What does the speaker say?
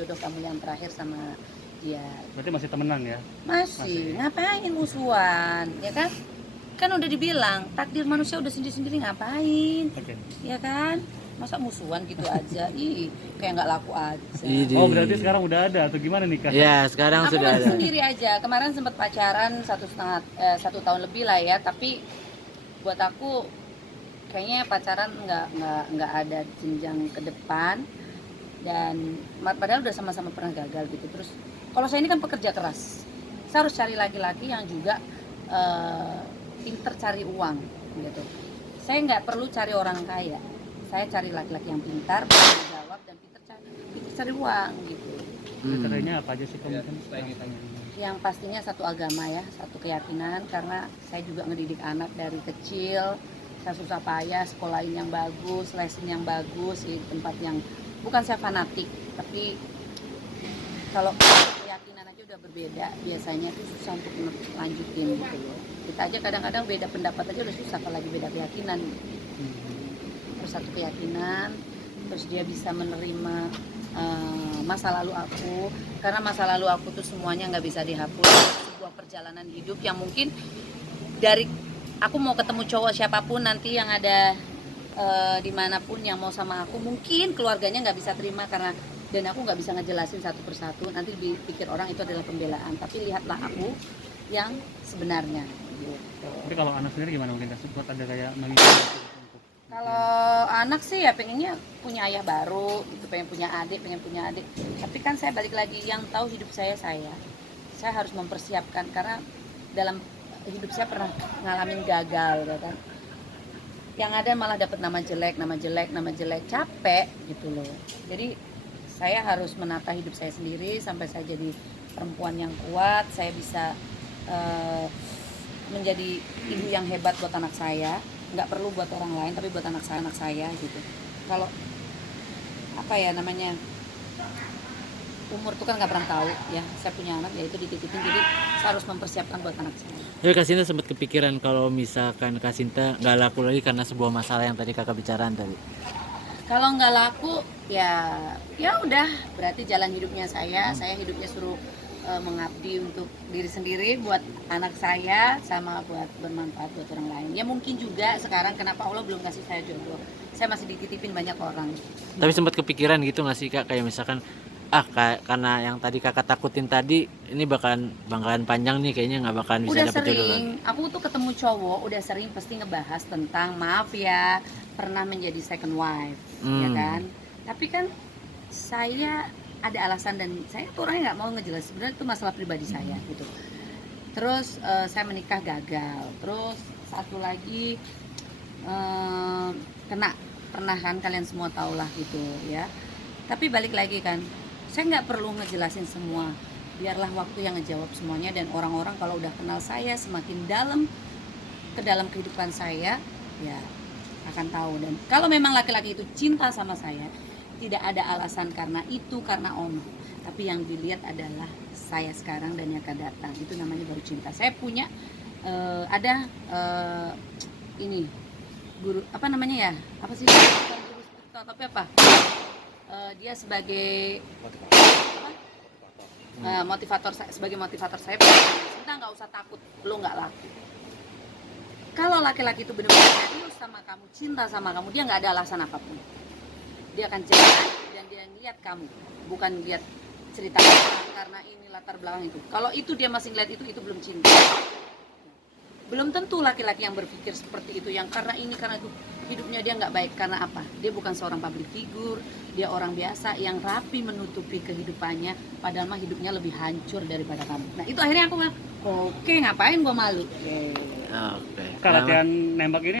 jodoh kamu yang terakhir sama dia. Berarti masih temenan ya? Masih. Ngapain musuhan, ya kan? Kan udah dibilang takdir manusia udah sendiri-sendiri, ngapain, Oke. ya kan? Masa musuhan gitu aja, ih kayak nggak laku aja. Oh berarti sekarang udah ada atau gimana nih Kak? Ya, sekarang Aku sudah masih ada. sendiri aja. Kemarin sempat pacaran 1 tahun lebih lah ya, tapi buat aku kayaknya pacaran nggak ada jenjang ke depan, dan padahal udah sama-sama pernah gagal gitu. Terus kalau saya ini kan pekerja keras, saya harus cari laki-laki yang juga pinter cari uang gitu. Saya nggak perlu cari orang kaya, saya cari laki-laki yang pintar, bertanggung jawab, dan pinter cari uang gitu. Kriterianya apa aja sih Kak? Yang pastinya satu agama ya, satu keyakinan, karena saya juga ngedidik anak dari kecil. Saya susah payah sekolahin yang bagus, lesin yang bagus di tempat yang bukan saya fanatik, tapi kalau keyakinan aja udah berbeda, biasanya itu susah untuk lanjutin gitu loh. Kita aja kadang-kadang beda pendapat aja udah susah, apalagi beda keyakinan. Terus satu keyakinan, terus dia bisa menerima masa lalu aku, karena masa lalu aku tuh semuanya nggak bisa dihapus. Sebuah perjalanan hidup yang mungkin dari aku mau ketemu cowok siapapun nanti yang ada dimanapun yang mau sama aku, mungkin keluarganya nggak bisa terima, karena dan aku nggak bisa ngejelasin satu persatu, nanti dipikir orang itu adalah pembelaan, tapi lihatlah aku yang sebenarnya gitu. Tapi kalau anak sendiri gimana mungkin support ada kayak mengingatkan untuk Kalau anak sih ya pengennya punya ayah baru gitu, pengen punya adik. Tapi kan saya balik lagi, yang tahu hidup saya harus mempersiapkan, karena dalam hidup saya pernah ngalamin gagal ya kan. Yang ada malah dapat nama jelek, capek gitu loh. Jadi saya harus menata hidup saya sendiri sampai saya jadi perempuan yang kuat, saya bisa menjadi ibu yang hebat buat anak saya. Nggak perlu buat orang lain, tapi buat anak saya gitu. Kalau apa ya namanya, umur tuh kan nggak pernah tahu ya. Saya punya anak ya itu dititipin, jadi saya harus mempersiapkan buat anak saya. Tapi Kak Sinta sempat kepikiran kalau misalkan Kak Sinta nggak laku lagi karena sebuah masalah yang tadi kakak bicarain tadi. Kalau nggak laku ya udah, berarti jalan hidupnya saya hidupnya suruh mengabdi untuk diri sendiri, buat anak saya, sama buat bermanfaat buat orang lain. Ya mungkin juga sekarang kenapa Allah belum kasih saya jodoh, saya masih dititipin banyak orang. Tapi sempat kepikiran gitu nggak sih Kak, kayak misalkan karena yang tadi kakak takutin tadi ini bakalan panjang nih, kayaknya nggak bakalan bisa Udah dapet jodoh sering, lagi. aku tuh ketemu cowok udah sering pasti ngebahas tentang, maaf ya, pernah menjadi second wife, ya kan. Tapi kan saya ada alasan, dan saya tuh orangnya nggak mau ngejelas, sebenarnya itu masalah pribadi saya gitu. Terus saya menikah gagal, terus satu lagi pernah kan, kalian semua tahu lah gitu ya. Tapi balik lagi kan, saya nggak perlu ngejelasin semua, biarlah waktu yang ngejawab semuanya. Dan orang-orang kalau udah kenal saya semakin dalam ke dalam kehidupan saya ya akan tahu. Dan kalau memang laki-laki itu cinta sama saya, tidak ada alasan karena itu, karena ono, tapi yang dilihat adalah saya sekarang dan yang akan datang, itu namanya baru cinta. Saya punya ini guru, apa namanya ya, apa sih, bukan guru spiritual tapi apa, dia sebagai motivator saya, sebagai motivator saya. Cinta nggak usah takut, lo nggak laku. Kalau laki-laki itu benar-benar serius sama kamu, cinta sama kamu, dia nggak ada alasan apapun, dia akan jalan dan dia lihat kamu, bukan lihat cerita karena ini latar belakang itu. Kalau itu dia masih ngeliat itu belum cinta. Belum tentu laki-laki yang berpikir seperti itu, yang karena ini karena itu hidupnya dia nggak baik. Karena apa? Dia bukan seorang public figure, dia orang biasa yang rapi menutupi kehidupannya, padahal mah hidupnya lebih hancur daripada kamu. Nah itu akhirnya aku bilang, oke, ngapain gua malu. Oke. Kak, latihan nembak ini